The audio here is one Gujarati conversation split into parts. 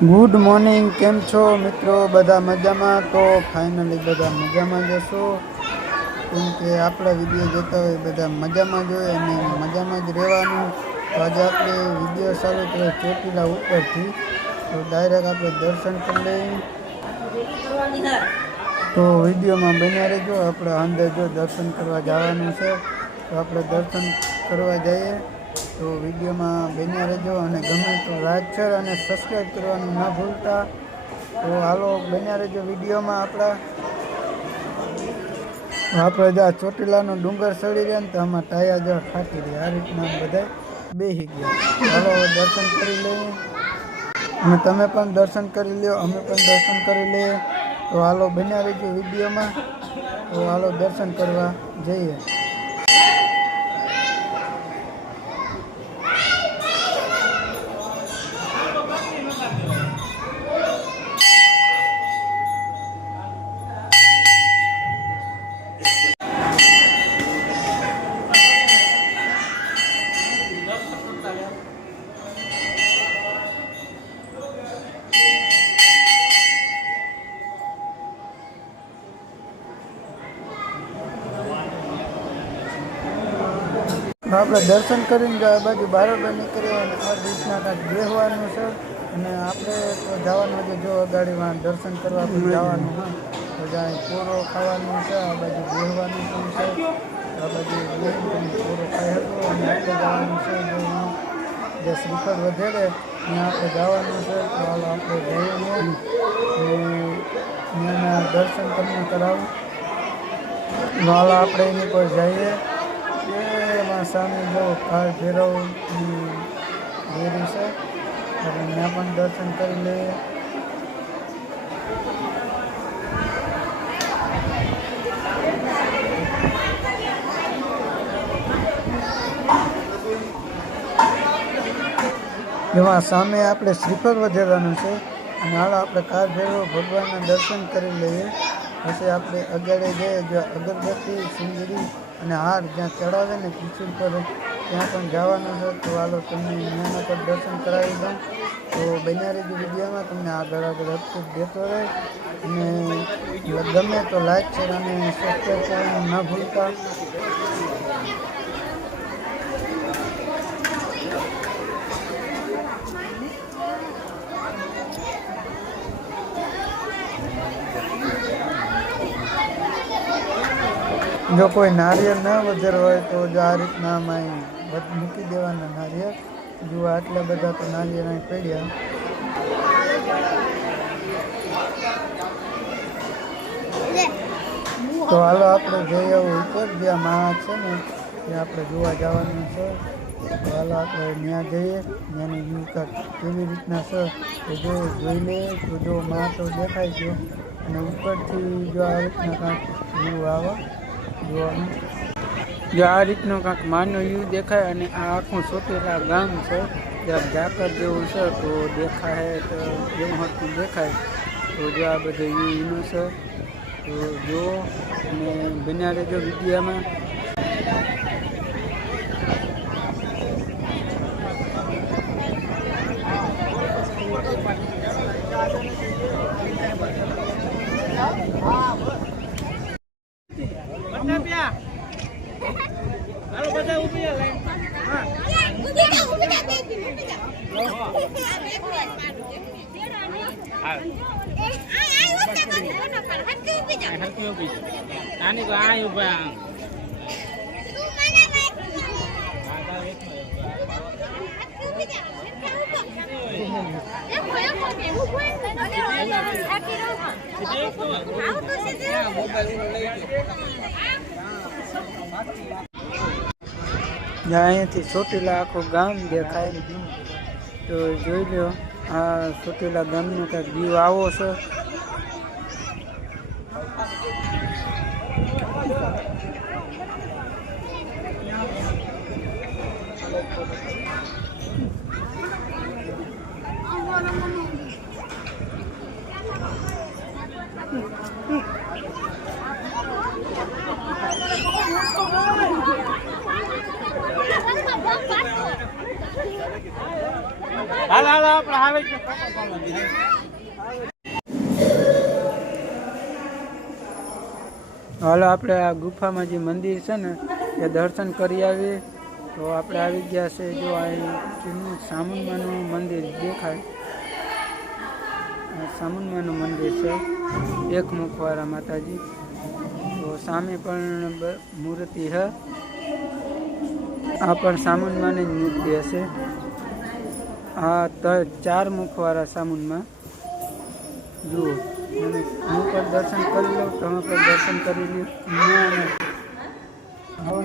ગુડ મોર્નિંગ કેમ છો મિત્રો? બધા મજામાં? તો ફાઇનલી બધા મજામાં જશો કેમ કે આપણા વીડિયો જોતા હોય બધા મજામાં જ હોય અને મજામાં જ રહેવાનું. તો આજે આપણે વીડિયો ચાલુ કર્યો ચોટીલા ઉપરથી તો ડાયરેક્ટ આપણે દર્શન કરી લઈએ. તો વિડીયોમાં બન્યા રહેજો. આપણે અંદર જો દર્શન કરવા જવાનું છે, તો આપણે દર્શન કરવા જઈએ. તો વિડીયોમાં બન્યા રહેજો અને ગમે તો લાઈક, શેર અને સબસ્ક્રાઈબ કરવાનું ના ભૂલતા. તો હાલો, બન્યા રહેજો વિડીયોમાં આપણા. આપણે જ્યાં ચોટીલાનો ડુંગર ચડી રહ્યા ને તો આમાં ટાયા જળ ફાટી રહ્યા. આ રીતના બધા બેસી ગયા. હાલો, દર્શન કરી લઈએ. અને તમે પણ દર્શન કરી લ્યો, અમે પણ દર્શન કરી લઈએ. તો હાલો, બન્યા રહેજો વિડીયોમાં. તો હાલો, દર્શન કરવા જઈએ. આપણે દર્શન કરીને આ બાજુ બારોબર નીકળ્યો અને આ રીતના કાંઈક બેહવાનું છે. અને આપણે તો જવાનું છે જો ગાડીમાં દર્શન કરવા જવાનું હા તો જ્યાં પૂરો ખાવાનું છે આ બાજુ બેહવાનું પણ છે. આ બાજુ પૂરો ખાઈ હતો અને આપણે જવાનું છે જો જે શ્રીફળ વધેરે ત્યાં આપણે જવાનું છે. તો હાલ આપણે જઈએ ત્યાંના દર્શન તમને કરાવું. હાલ આપણે એની પર જઈએ. એમાં સામે જો કાળ ભૈરવની ડેરી છે. એટલે ત્યાં પણ દર્શન કરી લઈએ એમાં સામે આપણે શ્રીફળ વધારવાનું છે. અને હાલ આપણે કાર ભૈરવ ભગવાનના દર્શન કરી લઈએ. પછી આપણે અગાડે જઈએ જો અગરબત્તી, સુંદરી અને હાર જ્યાં ચડાવે ને પીછું પર ત્યાં પણ જવાનું છે. તો હાલો, તમને ત્યાંના પર દર્શન કરાવી દઉં. તો બન્યા રહેજો વિડીયોમાં તમને આગળ આગળ અપડેટ દેતો રહે. અને ગમે તો લાઈક છે અને સબસ્ક્રાઈબ કરવાનું ના ભૂલતા. જો કોઈ નારિયેળ ના વધારે હોય તો જો આ રીતના આમાં મૂકી દેવાના નારિયેળ. જુઓ આટલા બધા તો નારિયેળ અહીં પડ્યા. તો હાલો આપણે જઈએ ઉપર જ્યાં મહા છે ને ત્યાં આપણે જોવા જવાનું છે. તો હાલો આપણે ત્યાં જઈએ. ત્યાંની જીવતા કેવી રીતના છે તો જો જોઈ લઈએ તો જો મા તો દેખાય છે. અને ઉપરથી જો આ રીતના કાંઈક વ્યૂ આવે જોવાનું. જો આ રીતનો કાંક માનો વ્યૂ દેખાય અને આ આખું સોટેલા ગામ છે જરાક ઝાકર જેવું છે, તો દેખાય તો એવું હતું દેખાય. તો જો આ બધું યુ એનું છે, તો જો અને બન્યા રહેજો વિડીયામાં આની તો આ ઊભા અહીંયાથી ચોટીલા આખું ગામ દેખાય. તો જોઈ લો આ ચોટીલા ગામનો કાંઈક વ્યૂ આવો છે. હાલ, આપણે આ ગુફામાં જે મંદિર છે ને, એ દર્શન કરી આવીએ. તો આપણે આવી ગયા છે, જો અહીં જૂનું સામુંડમાનું મંદિર દેખાય. સામુનમાનું મંદિર છે, એક મુખવાળા માતાજી. તો સામે પણ મૂર્તિ હ. આ પણ સામુનમાની જ મૂર્તિ હશે. ત ચાર મુખવાળા સામુનમાં. જુઓ અને હું પણ દર્શન કરી લઉં તમે પણ દર્શન કરી લ્યો. આવો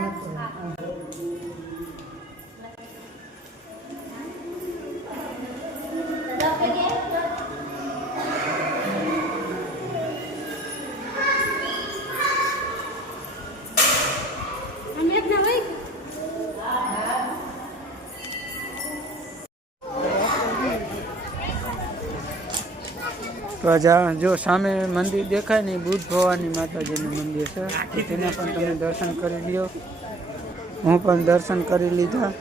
તો જા જો સામે મંદિર દેખાય ને બુદ્ધ ભવાની માતાજીનું મંદિર છે. તેના પણ તમે દર્શન કરી લ્યો. હું પણ દર્શન કરી લીધા.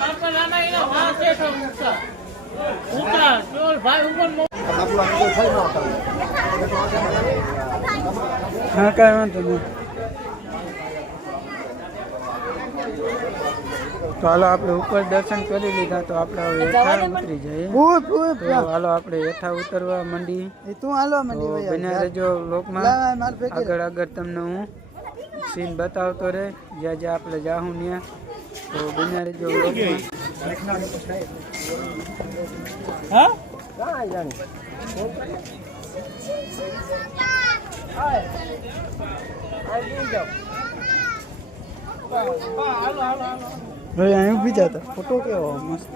પાપા નાના એના વાં છે તો ઊંચા. હા કાંઈ વાંધો નહીં તો હાલો આપણે ઉપર દર્શન કરી લીધા તો આપણે હવે હેઠા ઉતરી જઈએ. તો હાલો આપણે હેઠા ઉતરવા માંડી તું હાલો તો બન્યા રહેજો લોકમાં. આગળ આગળ તમને હું સીન બતાવતો રહે. જ્યાં જ્યાં આપણે જાહું ત્યાં. તો બન્યા રહેજો લોકમાં. હા? ભાઈ અહીં ઊભી જતા ફોટો કેવો મસ્ત.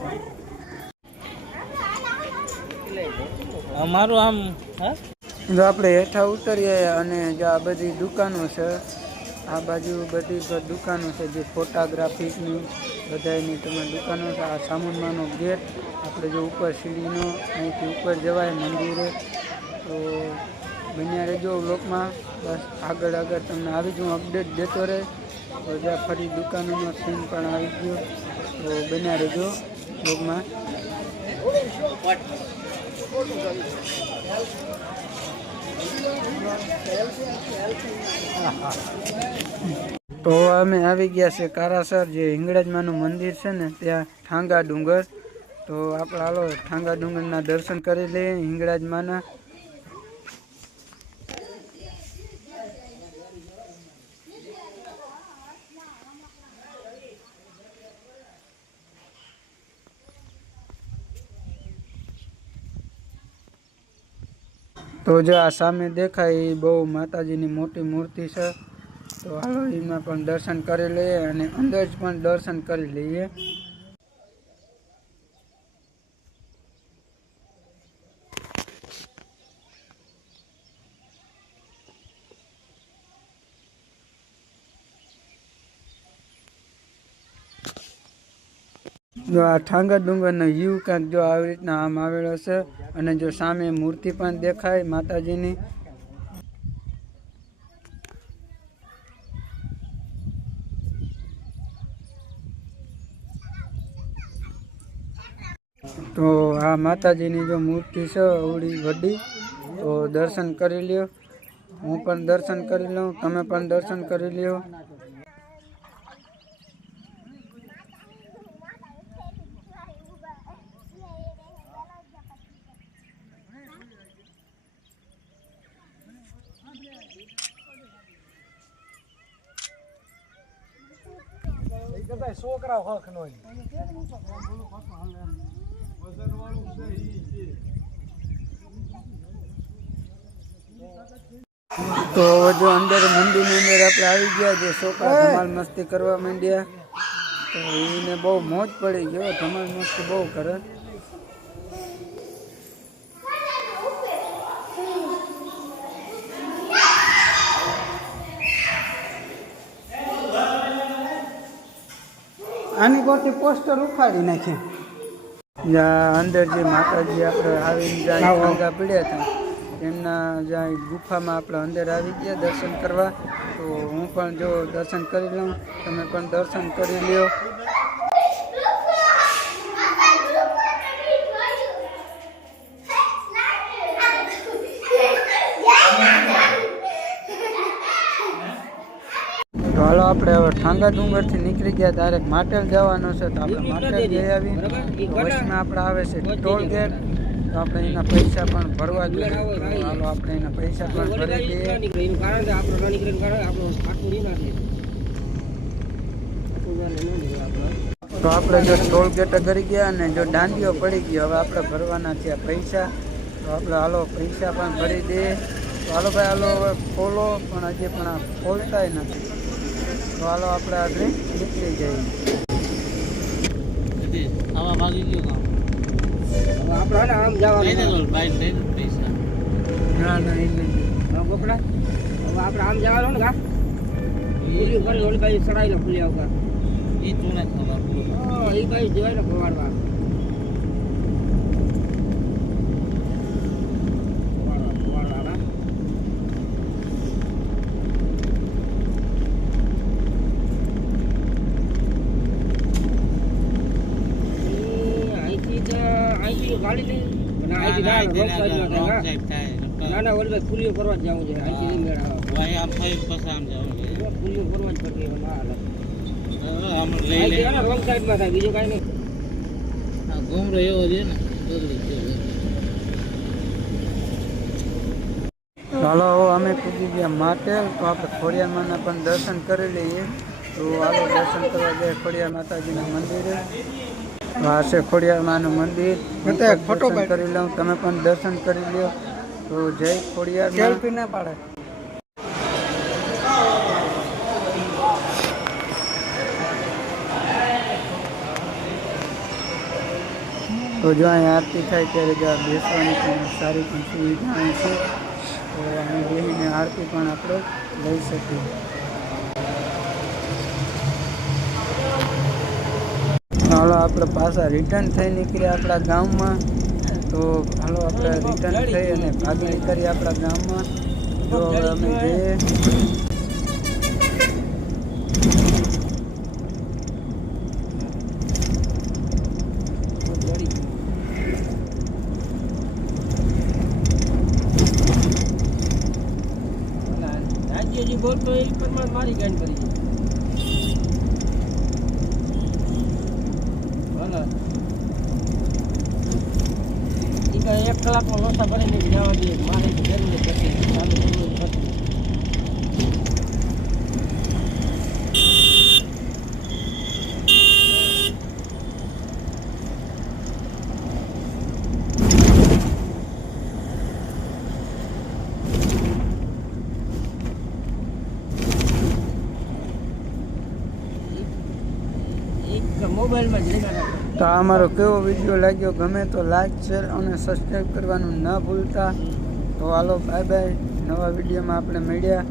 અમારું આમ હા? જો આપણે હેઠા ઉતરીએ અને જો આ બધી દુકાનો છે આ બાજુ બધી દુકાનો છે જે ફોટોગ્રાફીની બધાની તમે દુકાનો, આ સામુંડમાનો ગેટ, આપણે જો ઉપર સીડીનો, અહીંથી ઉપર જવાય મંદિરે, તો બન્યા રહેજો લોકમાં. બસ આગળ આગળ તમને આવી જ હું અપડેટ દેતો રહે. તો જ્યાં ફરી દુકાનોનો સીન પણ આવી ગયો, તો બન્યા રહેજો લોકમાં. તો અમે આવી ગયા છે કારાસર, જે હિંગળાજમાનું મંદિર છે ને, ત્યાં ઠાંગા ડુંગર. તો આપણે હાલો ઠાંગા ડુંગરના દર્શન કરી લઈએ હિંગળાજમાના. તો જો આ સામે દેખાય એ બહુ માતાજીની મોટી મૂર્તિ છે. તો હાલો એમાં પણ દર્શન કરી લઈએ અને અંદર પણ દર્શન કરી લઈએ. જો આ ઠાંગર ડુંગરનો યુ કાંઈક જો આવી રીતના આમ આવેલો છે અને જો સામે મૂર્તિ પણ દેખાય માતાજીની તો આ માતાજીની જો મૂર્તિ છે, અવળી વડી, તો દર્શન કરી લ્યો. હું પણ દર્શન કરી લઉં, તમે પણ દર્શન કરી લ્યો. છોકરા હક નો તો જો અંદર મંદિરની અંદર આપણે આવી ગયા જે છોકરા ધમાલ મસ્તી કરવા માંડ્યા. તો એને બહુ મોજ પડી ગયો ધમાલ મસ્તી બહુ કરે. આની ગોટી પોસ્ટર ઉખાડી નાખી જ્યાં અંદર જે માતાજી આપણે આવીને જ્યાં ભાગા પડ્યા હતા એમના જ્યાં ગુફામાં આપણે અંદર આવી ગયા દર્શન કરવા તો હું પણ જો દર્શન કરી લઉં તમે પણ દર્શન કરી લ્યો તો હાલો આપણે હવે ઠાંગા ડુંગરથી નીકળી ગયા ડાયરેક્ટ માટેલ જવાનો છે તો આપણે માટેલ જઈ આવી વચમાં આપણે આવે છે ટોલ ગેટ. તો આપણે એના પૈસા પણ ભરવા જોઈએ. ચાલો આપણે એના પૈસા પણ ભરી દઈએ. તો આપણે જો ટોલ ગેટ કરી ગયા અને જો દાંડીઓ પડી ગયો હવે આપણે ભરવાના છે પૈસા. તો આપણે હાલો પૈસા પણ ભરી દઈએ. તો હાલો ભાઈ હાલો હવે ખોલો પણ હજી પણ આ ખોલતાય નથી. તો હાલો આપણે આગળ નીકળી જઈએ. આવા ભાગી ગયો આપણે આમ જવાનું પૈસા. ના ના એ નહીં હવે આપણે આમ જવાનું ને કા ઓલી ઓલી બાજુ ચડાઈ લો ખુલ્યા આવતા. એ તું ખબર હા એ બાજુ જવાય ને પવાડવા પવાડવા, પવાડવા, હા. એ અહીંથી તો અહીંથી ગાડી નહીં ના આવે જ પડતી રોંગ સાઈડમાં થાય બીજું કાંઈ નહીં. અમે પૂછી ગયા માટે તો આપણે ખોડિયારમાંના પણ દર્શન કરી લઈએ. તો હાલો દર્શન કરવા જઈએ માતાજી માતાજીના મંદિરે. તો છે ખોડિયારમાંનું મંદિર. હું પણ ફોટો કરી લઉં તમે પણ દર્શન કરી લ્યો. તો જય ખોડિયાર સેલ્ફી ના પાડે. તો જો અહીં આરતી થાય ત્યારે જો બેસવાની પણ સારી પણ સુવિધા છે. તો અહીં બેસીને આરતી પણ આપણે લઈ શકીએ. આપણે પાછા રિટર્ન થઈ નીકળ્યા આપણા ગામમાં. તો હાલો આપણે રિટર્ન થઈ અને ભાગી નીકળીએ આપણા ગામમાં. તો હવે અમે જઈએ. બોલતો એ પ્રમાણે મારી ગાંડ કરી છે ભલે ઈ કાંઈ એક કલાકમાં લોસા ભરીને જવા દે મારે જરૂર નથી ચાલુ જરૂર નથી એક મોબાઈલમાં જ લેવાના તો આ અમારો કેવો વીડિયો લાગ્યો? ગમે તો લાઈક શેર અને સબસ્ક્રાઈબ કરવાનું ન ભૂલતા. તો હાલો બાય બાય નવા વિડીયોમાં આપણે મળ્યા.